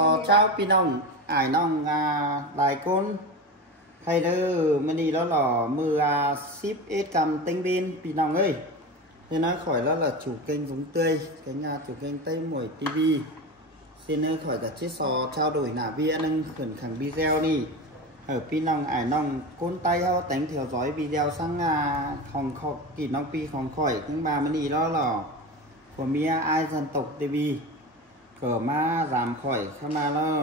ต่อเจ้าพี่น้องอ้ายน้องหลายคนใครเด้อมื้อนี้แล้วหล่อมือ11กำเต็งบินพี่น้องเอ้ยนี่นะข่อยแล้วล่ะchủ kênh Dũng Tươi cái nhà chủ kênh Tây Mùi TV xin ơi khỏi cả chiếc sò trao đổi nạ bia nâng khẩn khẳng video đi ởพี่น้องอ้ายน้องคนใต้เฮาแต่งtheo dõi video sangของกี่น้องปีของข่อยทั้งมามื้อนี้แล้วหล่อผัวเมียอ้ายdân tộc TVก็มา3ข่อยเข้ามาแล้ว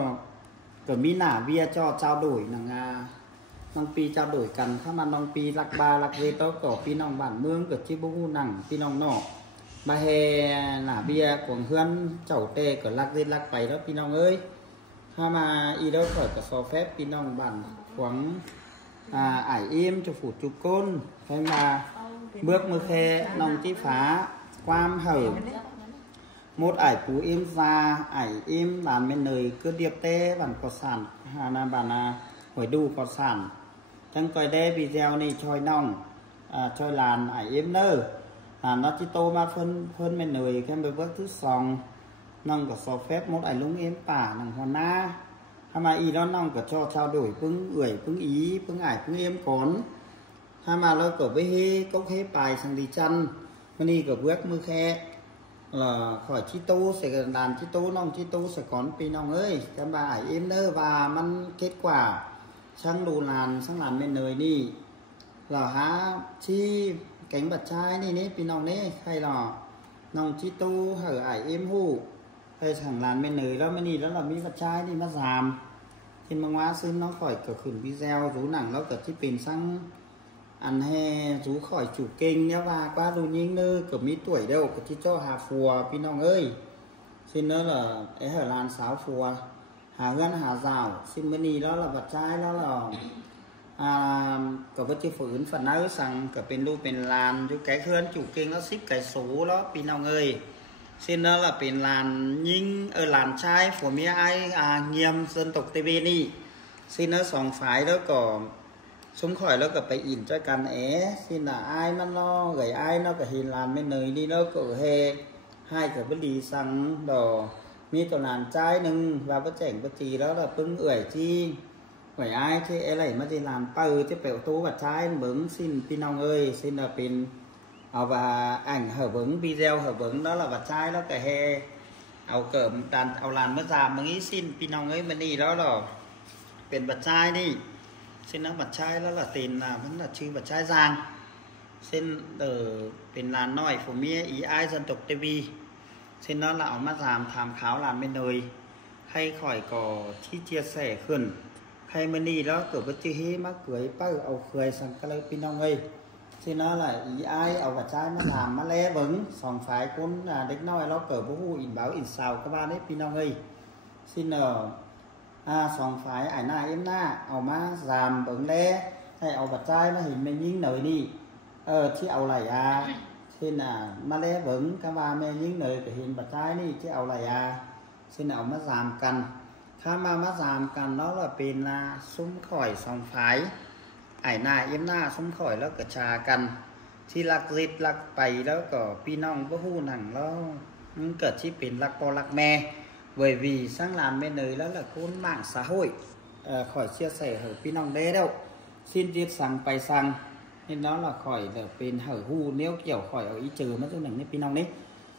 ก็มีหน้าเวียจ่อtrao đổiนางน้องปีtrao đổiกันเข้ามาน้องปีรักบารักเวตก็พี่น้องบ้านเมืองก็สิบ่ฮู้นั่งพี่น้องนอกมาแฮหน้าเวียของเฮือนเจ้าเตก็รักเวรักไปแล้วพี่น้องเอ้ยถ้ามาอีแล้วข่อยก็ซอแฟบพี่น้องบ้านขวางอ้ายเอ็มจุฝูจุก้นให้มาเบือกมือแค่น้องที่ฝาความเหิมmột ải phú em ra ải em làm bên nơi cứ điệp tê bản có sản là bản hỏi đủ có sản chẳng coi đê video này choi nong choi làn ải em nơ nó chỉ tô mà phân bên nơi cái bước thứ sòng nong có so phép một ải lúng em tả nằng hoa na mà ý đó nong có cho trao đổi pưng ưỡi pưng ý pưng ải pưng em con mà nó có với hê cốc hê bài sang đi chăn mà đi có bước mưa khe là khỏi chi tu sẽ đàn chi tuน้องchi tu sẽ còn พี่น้องเอ้ยจำบ่ายเอ็มเด้อว่ามันเก็ดกว่าช่างดูลานช่างลานแม่เนยนี่ล่ะฮะที่แก๊งบัดชายนี่พี่น้องนี่ใครล่ะน้องchi tuเฮาอ้ายเอ็มฮู้ให้ช่างลานแม่เนยแล้วมื้อนี้แล้วเรามีบัดชายนี่มา3ที่เมืองว่าซึ่งน้องข่อยก็ขึ้นวิดีโอรู้หนังแล้วก็ที่เป็นช่างอันให้จูข่อยจูเก่งเนี่ยว่าquaดูยิงเด้อก็มีtuổi đâuก็ที่เจ้าหาฟัวพี่น้องเอ้ยxin nữa là cái hở làn sáo phùaหาเฮือนหาราวxinมื้อนี้แล้วล่ะบัดชายแล้วล่ะก็บ่สิฝืนฝันเอาสั่งก็เป็นรูปเป็นลานอยู่ไกลเฮือนจูเก่งแล้ว10ไก่สูแล้วพี่น้องเอ้ยxin nữa là เป็นลานยิงลานชายผัวเมียอ้ายเงียมdân tộc TV นี่ xin nữa 2ฝ่ายแล้วก็สมข่อยแล้วก็ไปอินจ้อยกันสิน่ะอ้ายมันน้อเอ้ยอ้ายเนาะก็เห็นลานแม่เนยนี่แล้วก็เฮให้ก็บ่ดีสั่งดอมีตัวลานจ่ายนึงว่าบ่แจ้งบ่จีแล้วล่ะปึ้งเอ้ยที่เอ้ยอ้ายที่อะไรมาที่ลานเปิ้ที่เปลตู้บัดชายเบิ่งสิ้นพี่น้องเอ้ยสิ้นน่ะเป็นเอาว่าảnhเฮาเบิ่งวิดีโอเฮาเบิ่งđó làบัดชายแล้วก็เฮเอาเกิมตานเอาลานมา3มื้อนี้สิ้นพี่น้องเอ้ยมื้อนี้แล้วล่ะเป็นบัดชายนี่xin nóบัดชายแล้วล่ะตีนมันน่ะชื่อบัดชายจางxinเป็นลานน้อยผัวเมียอีอ้ายdân tộc TV xin nó là เอามาถามข่าวลานแม่เนยให้ข่อยก็ที่เจียแส่ขึ้นใครมื้อนี้แล้วเกิดบ่สิเฮมาเกยเป้าเอาเคยสั่งก็เลยพี่น้องเอ้ยxin nó làอีอ้ายเอาบัดชายมาถามมาแลเบิ่ง2ฝ่ายคนเด็กน้อยแล้วเกิดบ่ฮู้อินเบาอินซาวก็ว่าได้พี่น้องเอ้ยxin 2ฝ่ายอ้ายหน้าเอ็มหน้าเอามา3เบิ่งแลให้เอาบัดชายมาเห็นแม่ยิงเนยนี่ที่เอาไหลซึ่งมาแลเบิ่งก็ว่าแม่ยิงเนยก็เห็นบัดชายนี่ที่เอาไหลซึ่งเอามา3กันถ้ามา3กันแล้วล่ะเป็นซุ้มข่อย2ฝ่ายอ้ายหน้าเอ็มหน้าซุ้มข่อยแล้วก็ชากันที่รักฤทธิ์รักไปแล้วก็พี่น้องบ่ฮู้หนังแล้วมันเกิดที่เป็นรักพ่อรักแม่bởi vì sang làn bên nơi đó là con mạng xã hội khỏi chia sẻ ởพี่น้องได้đâu xin viết sangไปsang nên đó là khỏi là เป็นหหูnếu kiểu khỏi ở ý trừ nó tức là nhữngพี่น้องđấy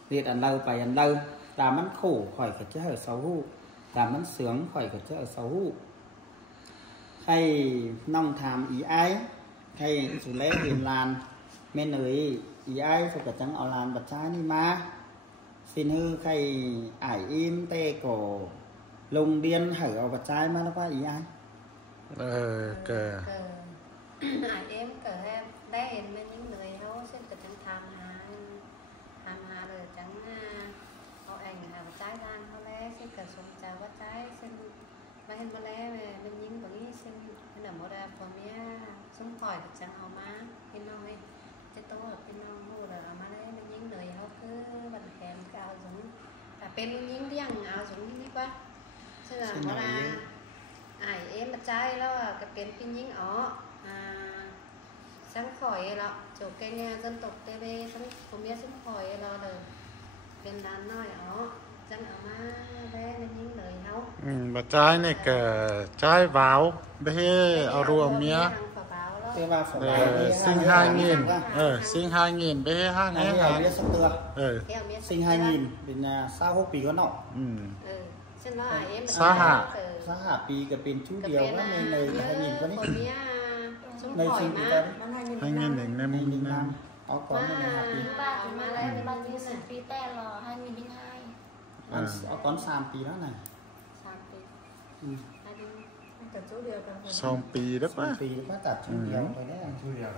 liệt ăn lâuไปăn lâu làmมันkhổ khỏi phải chứ ở xấu hú làmมันsướng khỏi phải chứ ở xấu hú hay nong tham ý ai hay chủ lẽ hiền làn bên nơi ý ai phải cả chẳng ở làn bật trái đi mà xin hư khay ải im tê cổ lùng điên hở ở vật trái mà nó qua ý ai cờ ải em cờ em đây em bên những người hấu xin tự chẳng tham hà rồi chẳng họ ảnh vật trái ra họ lẽ xin cờ xuống chào vật trái xin mà hình mà lẽ bên những bởi xin là một đà phò mía sống khỏi vật chẳng họ má bên nói chứ tôi ở bên nói hô là mà lẽ bên những người hấu cứ bật hèm cái áo giốngเป็นยิงเลี้ยงเอาสมนี่ป่ะซึ่งเวลาอ้ายเอ็มบัดชายแล้วก็เป็นเป็นยิงอ๋อสังข่อยแล้วโจกแกงdân tộc TVสังผมเมียสังข่อยแล้วเด้อเป็นร้านน้อยอ๋อ จังเอามาแล้มันยิงเลยเฮาบ่จ่ายนี่ก็จ่ายวาวบ่ให้เอารวมเมียแต่ว่าฝาสิ่งหาเงินสิ่งหาเงินไปให้ห้างให้หาเมียสักเตือสิ่งหาเงินเป็น26ปีก็เนาะฉันว่าIM สหปีก็เป็นชู้เดียวแล้วในหาเงินก็นี่ในสิ่งที่มันให้เงิน1ในมุมนึงเอาก่อนใน5ปีบ้านมาแล้วในบ้าน20ปีแต่รอให้มีบินให้เอาก่อน3ปีแล้วน่ะ3ปีแต่ชู้เดียวกัน2ปีแล้วป่ะ2ปีก็ตัดชู้เดียวไปได้ชู้เดียว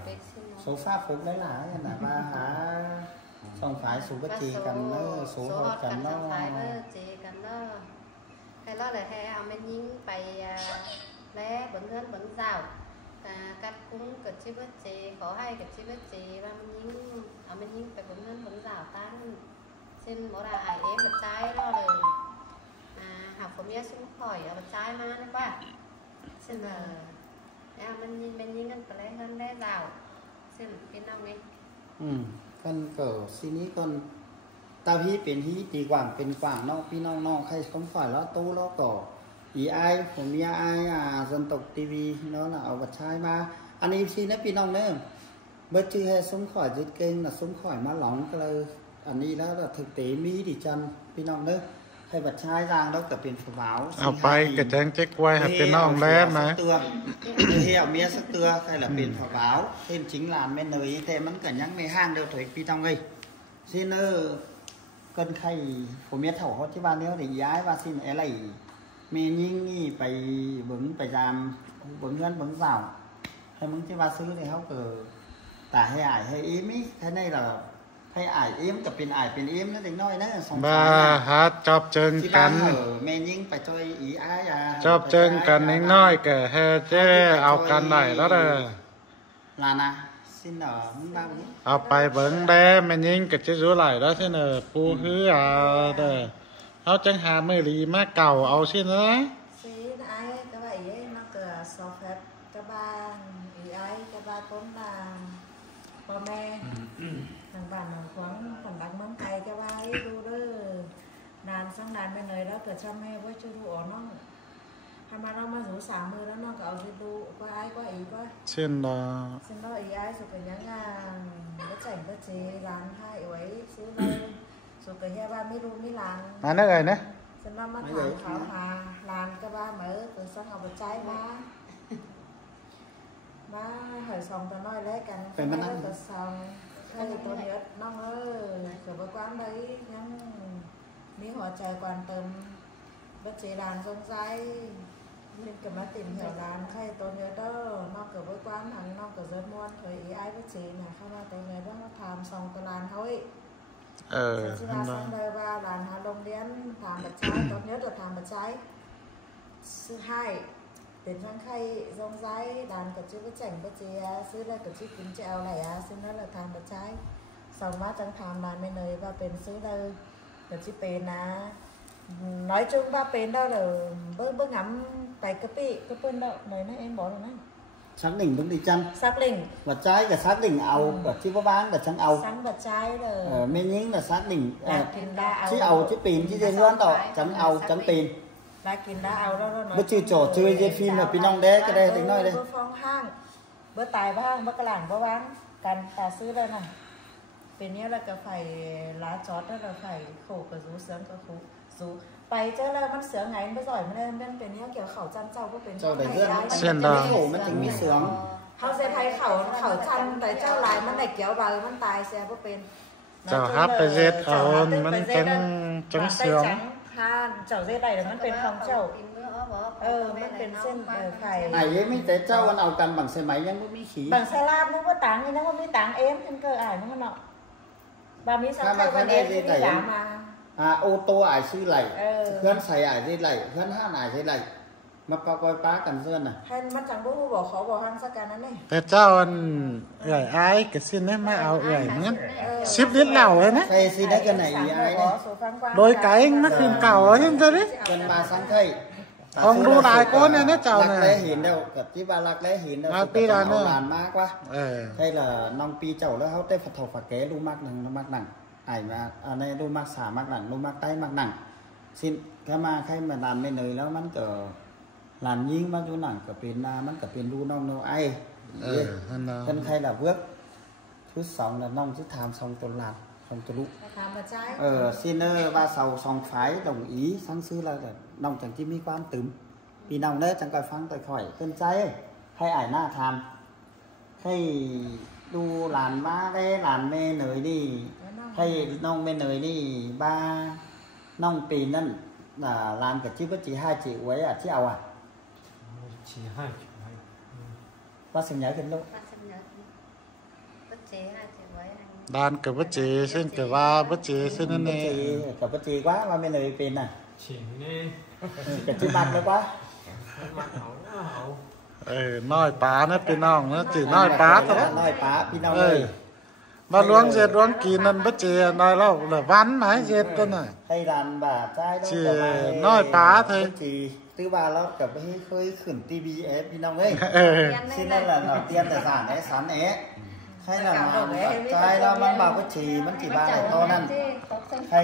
โซฟาฟุกหลายๆน่ะมาหาส่องฝายสู่กะจีกันเด้อโซฮอดกันเนาะเจกันเนาะให้เราเลยให้เอาแม่ยิงไปแลเบิ่งเฮือนเบิ่งเจ้ากัดคุ้งกับชีวิตเจขอให้กับชีวิตเจว่ามันยิงเอาแม่ยิงไปเบิ่งเฮือนเบิ่งเจ้าตั้งเช่นบ่ได้IM มาจ่ายเราเลยหาผมเนี่ยซุ่มข่อยเอามาจ่ายมานะป่ะเช่นมันยิงกันไปแล้วเงินได้ดาวเช่นพี่น้องนี่กันก็สินี้ก่อนตาพี่เป็นฮีตีกว่างเป็นกว่างนอกพี่น้องๆใครสมฝ่ายแล้วตู้แล้วก็EI ผมมีEI dân tộc TV nó làเอาบัตรใช้มาอันนี้สินะพี่น้องเด้อบ่ชื่อให้สมข่อยจิตเก่งน่ะสมข่อยมาหลองก็เลยอันนี้แล้วthực tếมีดิจันพี่น้องเด้อให้บัตรใช้รางแล้วก็เป็นฝาวเอาไปกระแจงเจ๊กไว้ให้พี่น้องแล้วนะตัวเฮียเมียสักตัวใครล่ะเป็นฝาวเห็นchính làแม่เนยแต่มันก็ยังไม่ห้างเด้อถอยพี่น้องเอ้ยซิเนอเกินใครผมเมียเฒ่าเฮาที่บ้านนี้ได้ย้ายว่าซิอะไรมียิ่งนี่ไปเบิ่งไปตามเบิ่งเงินเบิ่งสาวให้มึงสิว่าซื้อให้เฮาก็ตาให้อ้ายให้เอมแท้นี่ล่ะให้อ้ายเอมก็เป็นอ้ายเป็นเอมนั่นเด็กน้อยนะ2บ่หาจอบเจิงกันแม่ยิ่งไปช่วยอีอ้ายจอบเจิงกันน้อยๆก็ให้เจ้เอากันได้แล้วเด้อล่ะนะซินมึงบ้าบ่เอาไปเบิ่งแด้แม่ยิ่งก็สิรู้หลายแล้วซิเนอปูฮือเด้อเอาจังหามื้อลีมาเก่าเอาซินะสิอ้ายก็ว่าอีnóก็ซอฟต์ก็บ้านอีอ้ายก็บ้านต้นบ้านพ่อแม่ทางบ้านของขวัญคนดักเมืองไทยก็ว่าดูเด้อนานสังนานไปเลยแล้วเกิดช่ำแม่ว่าจะดูอ๋อน้องทำมาเรามาสู่3มื้อแล้วน้องก็เอาสิดูว่าอ้ายก็อีก็เช่นดอเช่นดออีอ้ายสุเป็นยังบ่แจ้งบ่เจร้านให้ไว้ซื้อเลยสุก็เฮียว่าไม่รู้มีหลานมาได้เลยนะฉันว่ามาถามเขาหาหลานก็ว่าเหมือนเกิดสังเอาไปจ่ายมาหอยซองตัวน้อยแลกกันเป็นมันนั่นก็ซองให้ตัวเฮ็ดน้องเอ้ยก็บ่กว้างได้ยังมีหัวใจกวนเติมบ่เจหลานสงสัยเป็นก็มาติ่มเหี่ยวหลานให้ตัวเฮ็ดเด้อนอกก็บ่กว้างทางนอกก็เจิดม่วนเคยอีอ้ายบ่เจน่ะเข้ามาตัวเฮ็ดว่าถามซองตัวหลานเฮาอีสิว่าซั่นเลยว่าหลานหาโรงเรียนถามบัตรใช้ตัวเฮ็ดจะถามบัตรใช้ซื้อให้เป็นทั้งไข่สงสัยหลานก็สิบ่แจ้งบ่เจซื้อแล้วก็สิกินจะเอาไหนซึ่งนั้นละถามบัตรใช้สองมาจังถามมาไม่เลยว่าเป็นซื้อเลยก็สิเป็นนะnói chung ba bên đâu là bơ ngắm tại cái bên đâu này nó em bỏ rồi này xác định đúng đi chăng xác định vật trái là xác định ầu vật chi có bán là trắng ầu sáng vật trái rồi men nhính là xác định chi ầu chi pin chi dên luôn đó trắng ầu trắng pin là kiền đá ầu đó rồi bữa chơi trò chơi dây phim là pin nong đế cái đây tính nói đây bữa phong hang bữa tài hang bữa cái làng bữa bánกันตาซื้อได้น่ะเป็นเนี้ยแล้วก็ไฟล้าจอดแล้วก็ไฟโขกกับรู้เสียงก็รู้ไปเจ้าแล้วมันเสือไงมันบ่จ่อยมันเป็นเนี้ยเกี่ยวเขาจันเจ้าก็เป็นเจ้าได้เรื่องเส้นดาโหมันถึงมีเสืองเฮาเสไทยเขาจันแต่เจ้าลายมันได้เกี่ยวบามันตายแซ่บ่เป็นเจ้าฮับไปเฮ็ดเอามันเป็นจังเสืองท่านเจ้าเฮ็ดได้มันเป็นของเจ้ามันเป็นเส้นไข่ไหนไม่แต่เจ้ามันเอากันบังใส่ไหมยังบ่มีขี้บังใส่ลาดมันบ่ต่างนี่นะบ่มีต่างเอ็มเพิ่นเกิดอ้ายมันเนาะบ่มีสักไข่บ่เอ็มที่สามมาô tô aiซื้อไหลเพื่อนใส่aiซื้อไหลเพื่อนห้าaiซื้อไหลมาปะกอยป้ากันเสื้อน่ะให้มันจังบ่ฮู้บอกเขาบอกทางสักกันนั่นนี่แต่เจ้าอันเอื้อยอ้ายก็สิได้มาเอาเอื้อยเหมือน10ลิตรเหล้าเลยนะใส่สิได้กันไหนอ้ายนี่โดยไกนักคืนเก่าเห็นจังดิเพิ่นมาสังไทยของดูหลายคนเนี่ยนะเจ้าน่ะรักแลเห็นแล้วกับที่ว่ารักแลเห็นแล้วปีละเนาะหลานมากว่าให้ล่ะน้องปีเจ้าแล้วเฮาได้ฝัดเฒ่าฝัดแก่รู้มากหนังรู้มากหนังอ้ายมาในรู้มากสามากหนังรู้มากใต้มากหนัง สิ้นก็มาใครมาลานไม่เนยแล้วมันก็ลานยิงมาอยู่หนังก็เป็นนามันก็เป็นลูน้องโนไอนั่นน่ะเพิ่นใครล่ะเวิร์กชุด2น่ะน้องสิถาม2ตัวลาน2ตัวลูกถามมาใช้ซินเนอร์ว่าเสา2ฝ่ายđồng ý สั่งซื้อแล้วก็น้องจังสิมีความตึมพี่น้องเด้อจังก็ฟังค่อยๆเพิ่นใจให้อ้ายหน้าทำให้ดูหลานมาได้หลานแม่เนยนี่ให้น้องแม่เนยนี่บ้าน้องปีนั่นหลานกับชื่อว่าจี5จีไว้อ่ะที่เอาอ่ะจี5จีไว้ว่าสัญญากันลูกว่าสัญญาบ่เจ5จีไว้ด้านกับบ่เจซึ่งก็ว่าบ่เจซึ่งนั่นเองกับบ่เจกว่าว่าแม่เนยเป็นน่ะฉิงนี่ก็สิบัดแล้วกว่าบัดเอาน้อยป๋านะพี่น้องนะจือน้อยป๋าตะน้อยป๋าพี่น้องเอ้ยมาล้วงเสร็จล้วงกินนั่นบ่เจน้อยแล้ววันไหนเสร็จตัวน่ะให้ร้านบาทจ่ายแล้วน้อยป๋าเถอะตื้อว่าเราก็บ่เคยขึ้น TBS พี่น้องเอ้ยสินั่นล่ะเนาะเตรียมแต่สารไอ้สันเอ๊ะให้ล่ะจ่ายแล้วมันบ่ฉีมันสิบาทตอนนั้นให้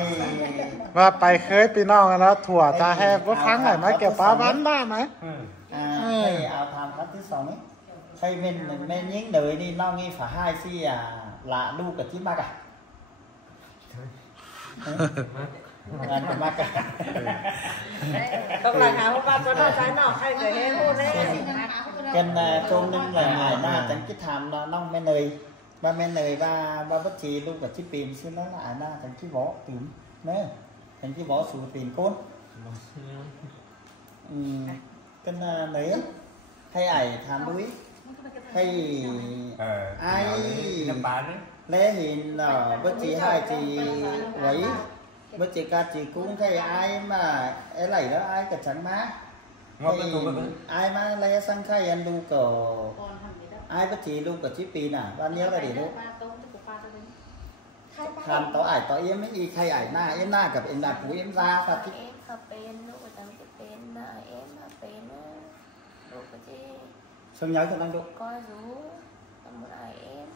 ว่าไปเคยพี่น้องแล้วถั่วตาแฮบ่ครั้งไหนมาเก็บปลาวันได้มั้ยให้เอาทำครั้งที่2นี้ให้แม่นยิงเนยนี่น้องนี่ฝาให้สิละลูกกับที่มากอ่ะงานมากอ่ะต้องหลายหาว่าก็นอกใจนอกให้เคยให้ฮู้แน่กันตรงนึงหลายๆหน้าจังสิถามน้องแม่เนยว่าแม่เนยว่าบ่จีลูกกับที่ปีนซิแล้วหลายหน้าจังสิบ่ถึงแม่จังสิบ่สู่ปีนโคนกันไหนให้ไอ้ทานด้วยให้ไอ้น้ำปลานี่และเห็นบ่จี2จีไว้บ่จีกาจีกุ้งให้ไอ้มาไอ้ไหลแล้วไอ้ก็จังมาไอ้มาแลสังไข่อันดูก็ไอ้บ่จีลูกก็10ปีน่ะวันนี้ก็ได้ลูกทานต่อไอ้ต่อเอ็มไม่อีใครไอ้หน้าเอ็มหน้ากับเอ็มหน้าผู้เอ็มซาครับที่เขาเป็นลูกจังสิเป็นน่ะเอ็มเป็นลูกก็สิสมnhớ cho năng độ coi rú một ai em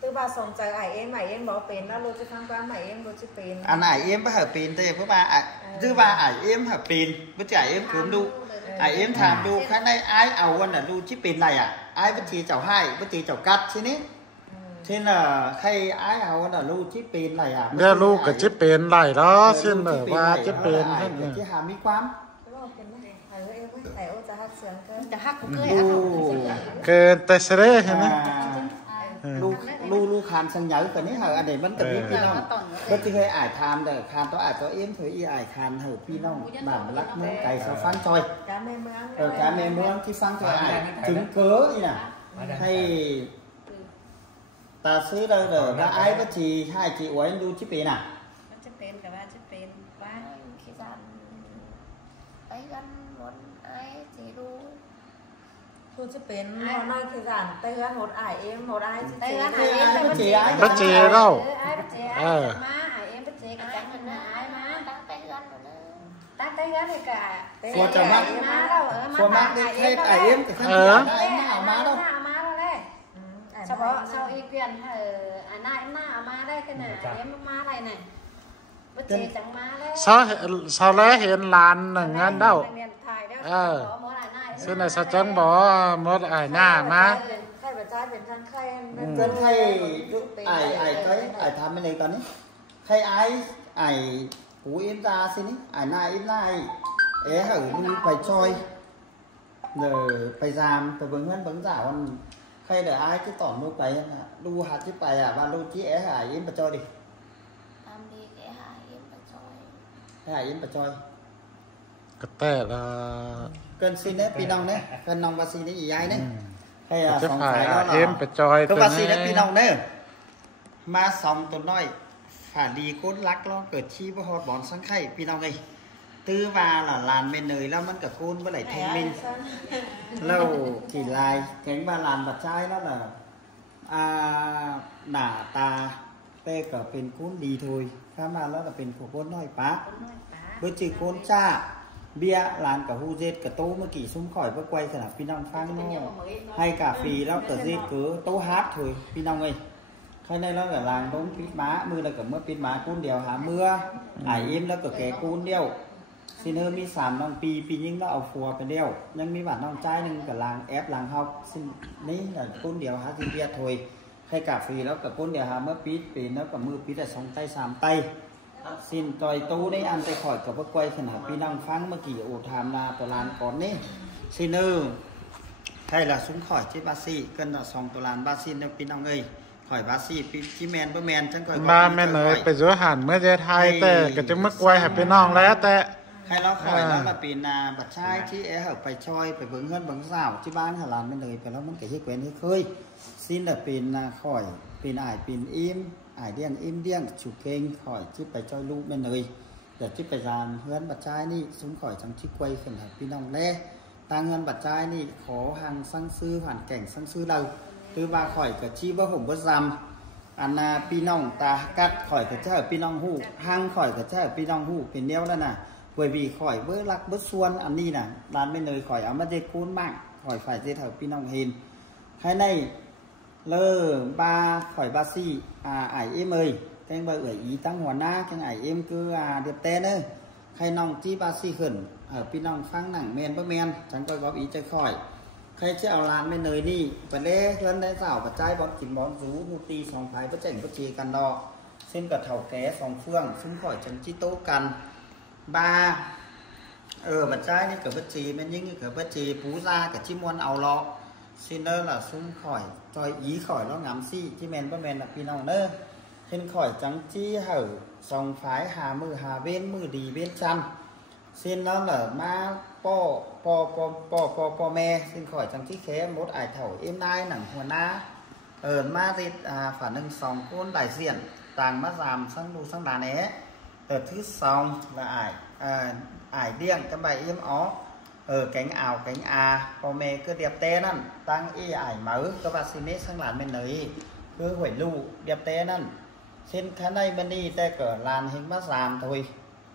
từ bà sống trời ai em mày em bỏ pin đó luôn chứ không qua mày em luôn chứ pin anh ai em phải hợp pin thế với ba thứ ba ai em hợp pin với chạy em cũng đu ai em tham đu cái này ai ảo quân là đu chip pin này à ai với chị chảo hai với chị chảo cắt thế nè thế là khi ai ảo quân là đu chip pin này àเนี่ยลูกกับchip pin này đó xin làว่าchip pin thế chứ hà mi quánจะฮักกูเคยแต่เสร็จเห็นมั้ยลูกคานสัญญาตัวนี้อันนี้มันก็มีพี่น้องก็สิเคยอ้ายถามเด้อคานต่ออ้ายตัวเอ็มเถยอีอ้ายคานเฮาพี่น้องบ้านรักเมืองไกลเสาฟังจอยกาแม่เมืองกาแม่เมืองที่ฟังจอยอ้ายถึงเก้อนี่น่ะให้ตาซื้อเด้อว่าอ้ายบ่สิให้สิอวยดูสิเป็นน่ะมันจะเป็นก็ว่าจะเป็นว่าคิดว่าไปกันหมดไอ้สิดูtôiจะเป็นน้อยคือกันเตือนหมดอ้ายเอ็มหมดอ้ายสิเตือนอ้ายเอ็มบ่จีบ่จีเล่าอ้ายบ่จีมาอ้ายเอ็มบ่จีกันจังนะอ้ายมาตั้งแต่เดือนเลยตั้งแต่เดือนนี่ก็พอจะมาพอมาได้ให้อ้ายเอ็มก็คั่นอ้ายมาเอามาแล้วมาแล้วแหละเฉพาะเซาอีเปลี่ยนอันหน้าเอามาได้คือน่ะเอ็มมาอะไรน่ะบ่จีจังมาแล้วเซาแล้วเห็นหลานนั่นงั้นเด้าซึ่งสะจังบ่หมดอ้ายหน้ามาใครบ่จ่ายเป็นทางใครเกินใครอ้ายก้อยอ้ายทำไม่ได้ตอนนี้ใครอ้ายหูเอ็มตาสินี่อ้ายหน้าเอ็มหน้าเอ๋หลูไปซอยไปยามไปเบิ่งเงินเบิ่งสาวมันใครเด้ออ้ายที่ตอนลูกไปน่ะดูหาที่ไปว่าลูกที่เอ๋อ้ายเอ็มไปจอยดิตามดีเอ๋อ้ายเอ็มไปจอยอ้ายเอ็มไปจอยก็แต่ละเกินซีเนี่ยพี่น้องเนี่ยเกินน้องบาซีนี่อียายเนี่ยให้สองสายแล้วเอ็มไปจอยตัวบาซีเนี่ยพี่น้องเนี่ยมา2ตัวน้อยฝาดีโคตรรักแล้วเกิดชีบ่ฮอดบ่อนสังไข่พี่น้องเอ้ยตื้อว่าล่ะลานแม่เนยแล้วมันก็โคนบ่ไหลแทงมินแล้วกี่ลายแข็งว่าลานบัดชายแล้วน่ะหน้าตาแต่ก็เป็นคนดีโทยถ้ามาแล้วก็เป็นคนน้อยปะบ่ชื่อคนจ้าเบียร้านกับฮูเจตกับโตเมื่อกี้ซุ้มข่อยเพื่อไกวสนับพี่น้องฟังเนาะให้กาแฟแล้วก็เจตเก๋อโตฮาร์ดถอยพี่น้องเอ้ย khai này nó là làng đúng pít má mưa là cả mưa pít má cún đèo há mưa ải im nó cả kẻ cún đeo xin hơi mi sàmน้องปีปียิ่งnóเอาฟัวไปเดียวยังมีบ้านน้องใจนึงกับลางแอปลางเฮาซึ่งนี่là cún đèo háสิเบียthôi khai cà phê nó cả cún đèo há mưa pítปีnó cả mưa pít là song tay sàm tay xin tòi tú đấy ăn tay khỏi cả bất quay khẩn hợp pi năng phăng mà kỳ ổ tham là tổ làn con đấy xin hay là xuống khỏi chế ba xi cân là sòng tổ làn ba xin được pi năng ơi khỏi ba xi pi chi men bơ men chẳng khỏi บ้าแม่เนยไปซื้ออาหารเมื่อเจไทยแต่ก็จะมากวยให้พี่น้องแล้วแต่ hay nó khỏi nó là pi là bạch trai chứ é hợp phải choi phải vững hơn vững rào chứ ban hà làm bên đời phải nó muốn cái quen hết khơi xin là pi là khỏi pi ải pi im ải im điên chủ kênh khỏi chứ phải choi lu bên đời để chứ phải làm hơn bạch trai đi xuống khỏi trong chiếc quay phần hợp pi nòng le tăng hơn bạch trai đi khó hàng sang sư hoàn cảnh sang sư đầu từ ba khỏi cả chi bơ hổng bơ rằm anh pi nòng ta cắt khỏi cả trái ở pi nòng hủ hang khỏi cả trái ở pi nòng hủ pi neo đó nè bởi vì khỏi bơ lắc bơ xuân anh đi nè đàn bên nơi khỏi áo mắt dây côn mạng khỏi phải dây thở pi nòng hình hay này lơ ba khỏi ba si ải em ơi cái bơ ở ý tăng hòa na cái ải em cứ điệp tên ơi hay nòng chi ba si khẩn ở pi nòng phăng nặng men bơ men chẳng coi góp ý chơi khỏi khai chế ao làn bên nơi đi và lê hơn đấy rảo và trai bón chín bón rú nụ ti sòng phái bất chảnh bất trì căn đỏ xin cả thầu ké sòng phương xuống khỏi trần chi tố căn ba và trai như cả bất trì bên những như cả bất trì phú ra cả chim muôn ảo lọ xin nơ là xuống khỏi cho ý khỏi nó ngắm si chi men bất men là pin nào nơ xin khỏi trắng chi hở sòng phái hà mưa hà bên mưa đi bên chăn xin nó là ma po me xin khỏi trong chiếc khé một ải thầu êm đai nặng hòa na ở ma thịt phản ứng sòng côn đại diện tàng mắt giảm sang đu sang đàn é ở thứ sòng là ải điên cái bài êm ó ở cánh ảo cánh po me cứ đẹp té năn tăng y ải mở các bạn xin nét sang làn bên đấy cứ huệ lù đẹp té năn xin khá này bên đi tay cỡ làn hình mắt giảm thôi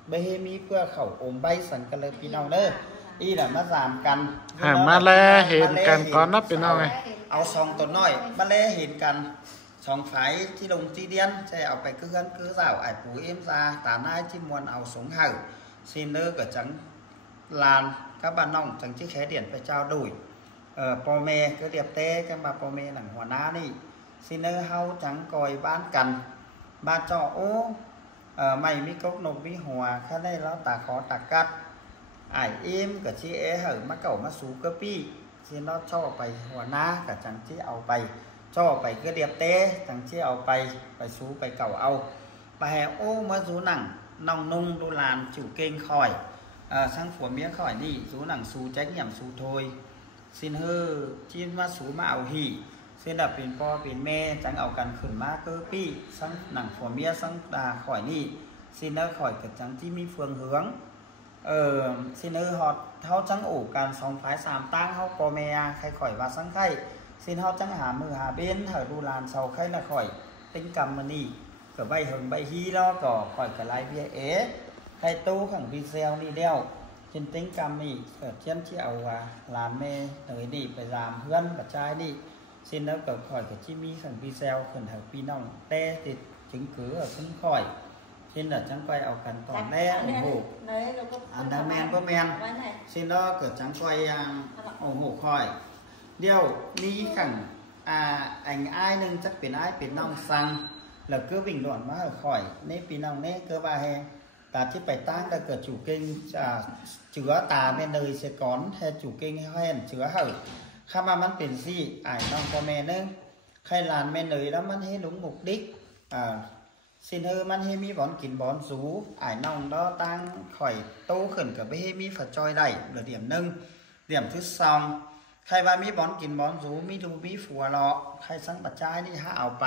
bây giờ mi vừa khẩu ôm bay sẵn cái lời pin nào nữa y là mắt giảm cầnมาแล้วเห็นกันก่อนนะพี่น้องไง เอาซองตัวน้อยมาเล่เห็นกันสองฝ่ายที่ลงที่เดียนจะเอาไปคือกันคือสาวไอ้ปูเอ็มซาตาหน้าที่มวนเอาสงเห่าซินเนอร์กับจังลานcác bạn nongจังที่แค่เดียนไปเจ้าดุยปอเมก็เดียบเต้กันมาปอเมหนังหัวหน้านี่ซินเนอร์เฮาจังกอยบ้านกันบ้านเจาะโอ้ไม่มีก๊กนกมีหัวแค่ได้แล้วตาขอตากัดไอ้เอ็มกับชีเอเหอมาเก่ามาสูกระปี้ที่nó choไปหัวหน้ากับจังที่เอาไปchoไปก็เดียบเต้จังที่เอาไปสูไปเก่าเอาไปแห่โอ้มาสูหนังนองนุ่งดูลานจิ๋วเก่งคอยsang phủa miếng khỏi đi số nằng số trách nhiệm số thôi xin hơ chim ma số ma ảo hỉ xin đập pin po pin me chẳng ảo cần khẩn ma cơ pi sang nằng phủa miếng sang đà khỏi đi xin nó khỏi cực trắng chim mi phương hướng xin hơ họ thao trắng ổ càn sóng phái sàm tang hao po me khai khỏi và sang khay xin họ trắng hà mưa hà bên hở đu làn sầu khay là khỏi tinh cầm mà nỉ cả bay hừng bay hi lo cỏ khỏi cả lai bia ế hay tu khẳng video đi đeo trên tính cam đi ở trên chiều làm mê tới đi phải làm hơn và trai đi xin nó cầu khỏi cái chim mi khẳng video khẩn hợp pi nòng te thì chứng cứ ở không khỏi xin là trắng quay ảo cần toàn le ủng hộ anh men có men xin nó cửa trắng quay ủng hộ khỏi điều đi khẳng anh ai nâng chắc biển ai biển nòng sang là cứ bình luận mà khỏi nê pi nòng nê cơ ba hè ta chỉ phải tăng được chủ kinh chứa tà bên đời sẽ có hay chủ kinh hay chứa hở khi màมันเป็นสิไอ้น้องพ่อแม่นึงใครลานแม่เนยแล้วมันให้đúng mục đích xin hơมันให้มีบอนกินบอนสูไอ้น้องđó tăng khỏi tô khẩn cả vớiให้มีphật choi đẩy là điểm nâng điểm thứ xong ใครว่ามีบอนกินบอนสูมีดูมีฝัวรอใครสั่งปัจจัยนี่หาเอาไป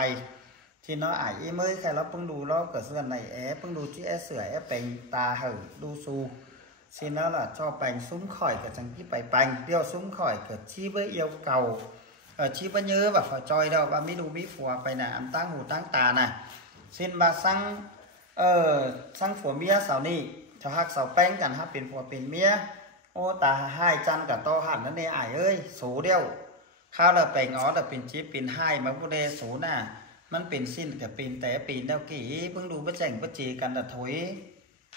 ที่nó ải em ơi khai nó pưng đủ lo cửa sườn này é pưng đủ chữ é sửa é bành tà hở đu su xin nó là cho bành súng khỏi cả chẳng cái bài bành tiêu súng khỏi cả chi với yêu cầu ở chi với nhớ và phải choi đâu và mi đủ mi phùa phải là ăn tăng hủ tăng tà này xin bà sang sang phùa mía sào nị cho hắc sào bánh cần hắc biển phùa biển mía ô tà hai chân cả to hẳn nó nè ải ơi số đeo khao là bành ó là biển chí biển hai mà bu đê số nè มันเป็นสิ้นก็เป็นแต่ปีนแล้วกี่เพิ่งดูบ่แจ้งบ่เจกันตะถอย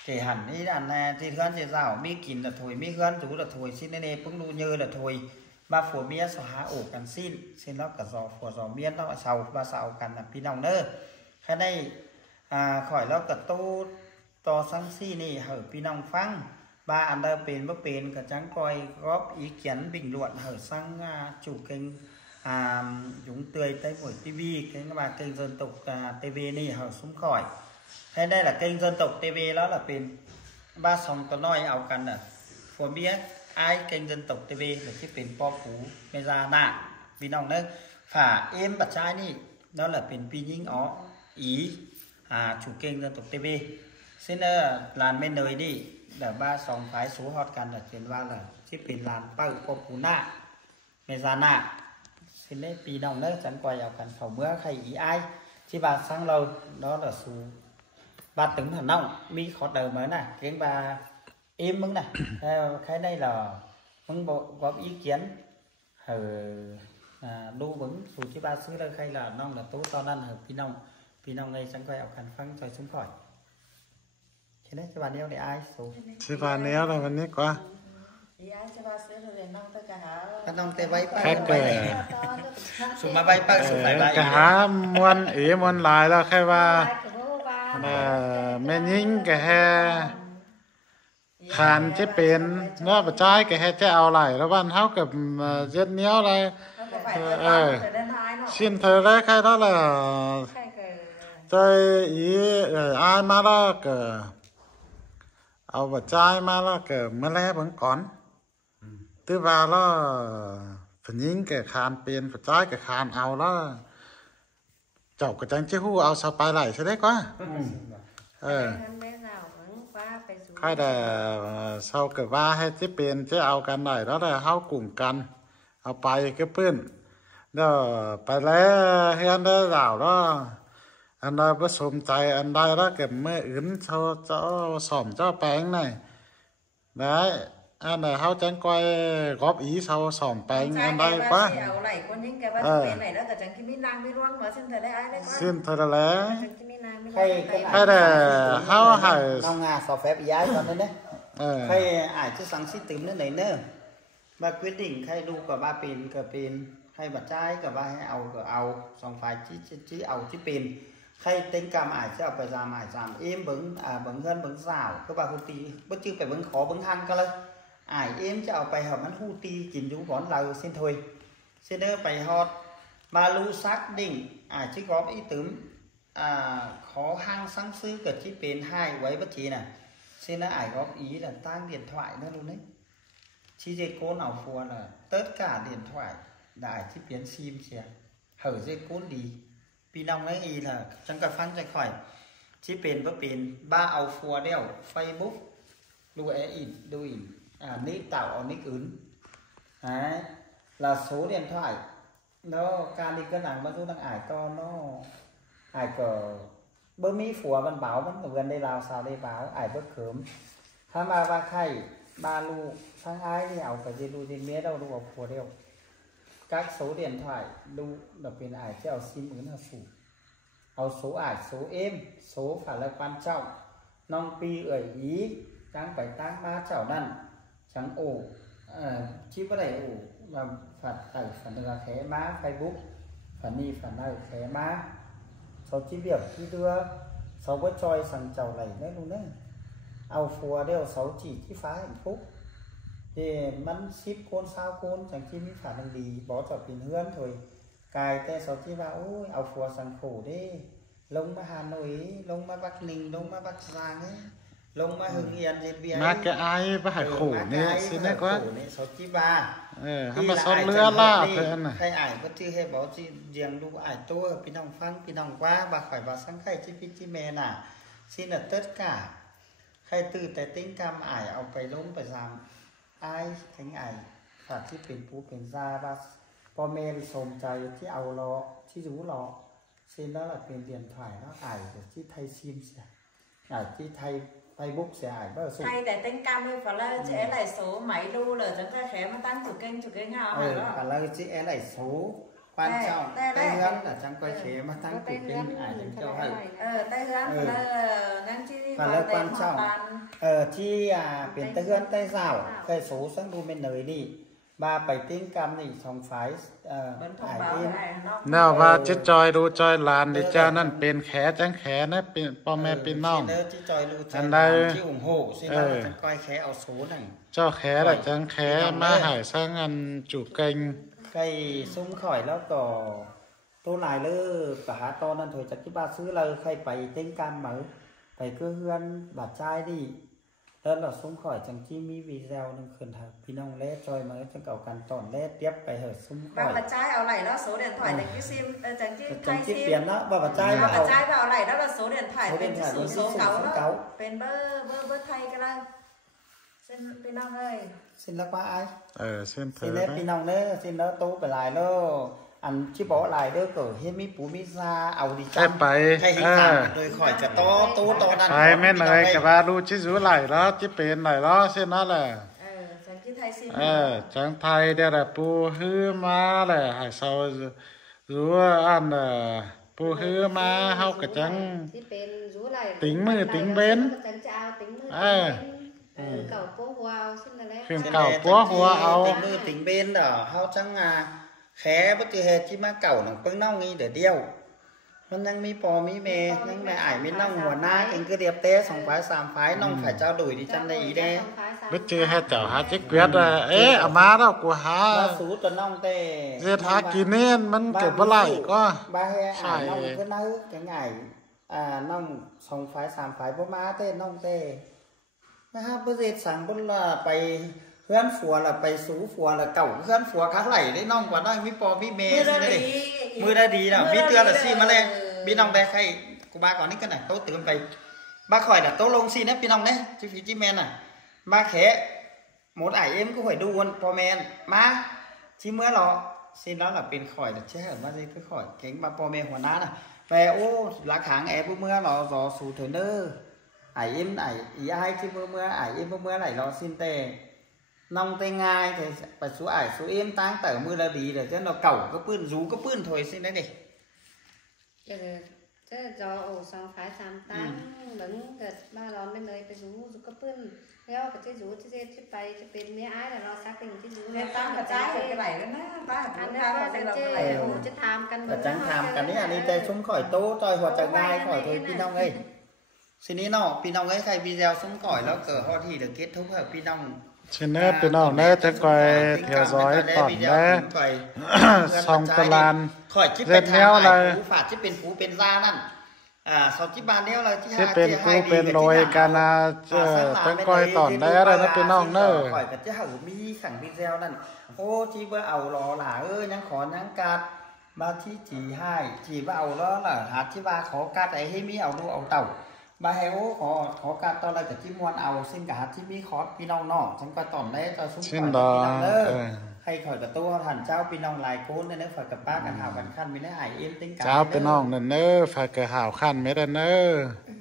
เกหันนี่อันแน่ที่เฮือนสิเจ้ามีกินตะถอยมีเฮือนสูตะถอยสิ้นแน่ๆเพิ่งดูเยอะตะถอยบ่าผัวเมียสหาโอกกันสิ้นสิ้นแล้วก็ซอผัวซอเมียเนาะเซาบ่าเซากันน่ะพี่น้องเด้อถ้าได้ข่อยแล้วก็โตต่อสังซี่นี่เฮาพี่น้องฟังบ่าอันใดเป็นบ่เป็นก็จังคอยรอบอีเขียนบิ่งลวดเฮาสังchủ kênh Dũng Tươi tới buổi TV kênh mà kênh dân tộc TV này họ xuống khỏi hay đây là kênh dân tộc TV đó làเป็นba songตัวน้อยเอากันน่ะผัวเมียai kênh dân tộc TV หรือที่เป็นพ่อผูแม่ย่าน่ะพี่น้องเด้อฝาเอ็มบัดชายนี่đó là เป็นพี่หญิงอ๋ออีchủ kênh dân tộc TV xin làn bên nơi đi để ba song phái số hotกันlàเป็นว่าlà ที่เป็นลานเป้าพ่อผูน่ะแม่ย่าน่ะxin đấy vì đồng đấy chẳng quay vào cần phòng mưa hay ý ai chỉ bà sang lâu đó là số ba tướng hẳn nông mi khó đời mới này cái bà im mừng này cái này là mừng bộ góp ý kiến ở đu vững số chỉ ba xứ đây hay là nông là tốt to nên ở vì nông này chẳng quay vào cần phăng trời xuống khỏi thế đấy cho bà nêu để ai số chứ bà nêu là vấn đề quá nông tê váy số mà váy pa số lại cả há muôn ý muôn lại là khai baแม่หญิงก็แฮคานจะเป็นเนาะบ่จ่ายก็แฮจะเอาไหลแล้วบ้านเฮากับเจ็ดเหนียวอะไรชิ้นเธอได้ใครđó là chơi ý ai mà đóก็เอาบ่จ่ายมาแล้วก็มื้อแลเบิ่งก่อนtức vào đó phần những cái khăn tiền phải trái cái khăn ao đó chậu cái trắng chiếc hú ao sao bay lại sẽ đấy quá khai là sau cái va hay chiếc tiền chiếc aoกันnày đó là hao cùngกันเอาไปcái pươn đó ไปแล้วเฮือนได้ดาวđó อันใดบ่สมใจอันใดแล้วก็มื้ออื่นเจ้าซ่อมเจ้าแปลงนี่ได้อันnày hao chẳng quay góp ý sau sòm bánh anh đây quá xin thôi là lẽ hay là hao hải nông sò phép giá cho nên đấy hay ai chứ sáng xí tím nữa đấy nữa ba quyết định hay đu cả ba pin hay bật trái cả ba hay ao sòng phải chỉ ao chỉ pin hay tính cam ai chứ phải giảm êm bứng hơn bứng rào các bà hụt tí bất chứ phải bứng khó bứng hăng cả lên ai emจะเอาไปหอมันฮู้ตีกินอยู่ก่อนเราเส้นถอยเส้นเด้อไปฮอดมาลูซักดิ่งสิgóp ý tưởng khó hang sáng xứก็สิเป็นให้ไว้บ่ทีน่ะเส้นน่ะgóp ý là tăng điện thoại nữa luôn đấy chỉ dây côn ảo phùa là tất cả điện thoại đại chỉ biến sim kìa hở dây côn điพี่น้องนั่นอีlàจังก็ฟังใจข่อยสิเป็นบ่เป็นบ้าเอาฟัวเดียว Facebook ดูดูอีnick tạo nick ứng đấy là số điện thoại nó ca đi cái nào mà chú đang ải to nó ải cờ bơ mi phùa văn báo vẫn gần đây lao sao đây báo ải bất khớm ha mà ba khay ba lu sang ai đi ảo phải gì lu gì mía đâu lu phùa đều các số điện thoại lu đặc biệt ải chứ ảo sim ứng là phủ ảo số ải số êm số phải là quan trọng nông pi ở ý đang phải tăng ba chảo năn chẳng ổ chỉ có đầy ổ và phạt tải phần là khé má Facebook phần đi phần này khé má sau chỉ việc khi đưa sau có choi sẵn chầu này đấy luôn đấy ao phùa đều sáu chỉ phá hạnh phúc thì mắn ship côn sao côn chẳng chi mới phản ứng đi bỏ cho tiền hương thôi cài te sáu chỉ vào ôi ao phùa sẵn khổ đi lông mà Hà Nội lông mà Bắc Ninh lông mà Bắc Giang ấy lông mà Hưng Yên trên biển mà cái ai bà hải khổ nè xin đấy quá sáu chí ba hắn mà xót lứa la thế này hay ải có chứ hay bảo chi riêng đủ ải tôi pin đồng phăng pin đồng qua bà khỏi vào sáng khai chi mẹ nà xin là tất cả khai từ tại tính cam ảiเอาไปล้มไปgiảm ai thánh ải phạtที่เป็นผู้เป็นญาว่าพ่อแม่สมใจที่เอาล้อที่รู้ล้อxin đó làเป็นđiện thoại nó ảiที่ไทยซิมเสียที่ไทยFacebook sẽ ải bao số hay để tính cam đi phải là sẽ lại số máy đu là chúng ta khé mà tăng chủ kênh hào phải là chỉ lại số quan trọng tay hướng là chẳng quay chế mà tăng cụ kinh ai chẳng cho hay ใต้เฮือนเพิ่นนั่งที่ và là quan trọng chi biển tay hướng tay rào cây số sang đu bên nơi đi ba bảy tiếng cam này xong phải เพิ่นthông báoให้น้อง แนวว่าจิจอยดูจอยลานดิจ้านั่นเป็นแขจังแขนะเป็นพ่อแม่เป็นน้อง chi choi luอั choi นใด chi ủng hộ xin là chẳng quay khé ao số này เจ้าแขละจังแขมาหายสร้างอันจูเก่ง cây sung khỏiแล้วก็ตัวหลายเลยปหาตอนนั้นถอยจากที่บ้านซื้อเลยใครไปเต้นกันเหมือไปเกื้อเฮือนบาดใจดิแล้วเราซุ้มข่อยจังที่มีวีเซลนึงคืนทักพี่น้องเล่จอยมาจังเก่ากันตอนเล่เตียบไปเหอะซุ้มข่ bà อย bà trai áo này đó số điện thoại để cái sim chẳng chi จัง thay ที่ sim เปลี่ยนนะบ่บาดใจ bà ว่าเอา trai áo này đó là số điện thoại Số bên điện thoại số bên số số cáu số đó cáu. bên bơ thay cái này xin bên ông ơi สิ้นแล้วว่าไอ้ เส้นเธ สิ้น อ แล้ว นะ พี่น้องเด้อสิ้นแล้วตู้ไปหลายแล้วอันที่บอกหลายเด้อก็เฮ็ดมีปูมีซาเอาดิ ใช่ไป ให้เห็นทางกันโดยข่อยจะโตตู้โตนั่น ไปแม่เนยกับว่าดูจิจูไหลแล้วจิเป็นไหลแล้วเส้นนั่นแหละ chẳng chi thay sim จังไทยเดี๋ยวปูฮื้อมาแหละให้เซารู้ว่าอันปูฮื้อมาเฮาก็จัง ที่เป็นรู้อะไร tỉnhมือtỉnhเบน จังจะเอาtỉnhมือ เก่าโป๊หัวเอาซึ่งนั่นแหละ ขึ้นเก่าปัวหัวเอา ติงมือติงเบนเด้อเฮาจังแค่บ่ติเฮ็ดที่มาเก่าหนังเปิ้งน้องนี่เด้อเดียวมันยังมีปอมีเมยังแม่อ้ายมีน้องหัวหน้าเองก็เรียบเต้2ฝ่าย3ฝ่ายน้องฝ่ายเจ้าดุยดิจังได้อีเด้ biết chưa hay chảo há chiếc quyết ế à má đâu của มา há สู้ตัวน้องเต้ giết há kín nênมันเก็บบ่ไหลก็ บ่ให้อ้ายน้องเพิ่นเอาจังไงน้อง2ฝ่าย3ฝ่ายบ่มาเต้น้องเต้นะฮะบ่เฮ็ดสั่งบ่ล่ะไปเฮือนฝัวล่ะไปสู้ฝัวล่ะเก่าเฮือนฝัวคักไหลได้น้องกว่าน้อยมีปอมีเม mưa สิ ra ได้ đi มือได้ดีนะมีเตือนละสิมาเลยพี่น้องได้ใครกูบาก่อนนี่ก็น่ะโต๊ะตื่นไปba khỏi là tố lông xin đấyพี่น้องđấy chứ phí chim men à ba khé một ải em cũng phải đu luôn po men má chi mưa lọ xin đó là bên khỏi là chết ở ba giây cứ khỏi cánh ba po menหัวหน้าน่ะvề ô lá kháng em bữa mưa lọ gió sù thời nơ ải em ải ý ai chứ mưa ải em bữa mưa lại lọ xin tề nong tê ngay thì phải số ải số em tang tở mưa là đi để cho nó cẩu có pươn rú có pươn thôi xin đấy điจะจอโอ้สองฝ่ายสามตั้งหลังเกิดบ้านเราไม่เลยไปรู้ก็เพื่อนแล้วก็จะรู้จะไปจะเป็นเนี้ยไอ้แต่เราซักเป็นที่รู้ nên tăng bà trai thì cái này đó nó ba อัน cũng นี้ ra ก็ vào จะ đây là เจ cái อ này โอ้จะทำกัน แต่จังทำกันนี่อันนี้แต่ซุ้มข่อยโต้จอยหัวจังง่ายข่อยthôiพี่น้องเอ้ยทีนี้เนาะพี่น้องเอ้ยใครวิดีโอซุ้มข่อยแล้วเกิดฮอดที่เดี๋ยวkết thúc hợpพี่น้อง trên nét bên nào nétจะคอยเที่ยวซอยตอนแน่สองตาราง ข่อยจิเป็นทางไหนผู้ฝาดจิเป็นผู้เป็นล่านั่นสองจิบานเนี้ยเลยที่ ที่เป็นผู้เป็นโรยกันนะตั้งคอยตอนได้อะไรนะพี่น้องเนอะ ข่อยกับเจ้าหูมีขังวิดีโอนั่นโอ้ที่เบอร์เอารอหล่ายังขอยังกัดมาที่จีให้จีว่าเอาแล้วล่ะหาที่ว่าขอกัดไอ้ให้มีเอาดูเอาเต่าบาเฮลขอการตอนอะไรกับที่มวนเอาซึ่งกับที่มีคอร์สพี่น้องนอกฉันก็ตอนได้จะซุ้ม เช่น ข่อย ดอ พี่น้องเด้อให้ข่อยกับตัวท่านเจ้าพี่น้องหลายคนเนี่ยข่อยกับป้ากันหากันขั้นมีได้ไอเอ็มติ้งกัน เจ้าเป็นน้องนั่นเนอะฝากกระหาวขั้นไม่ได้เนอะ อื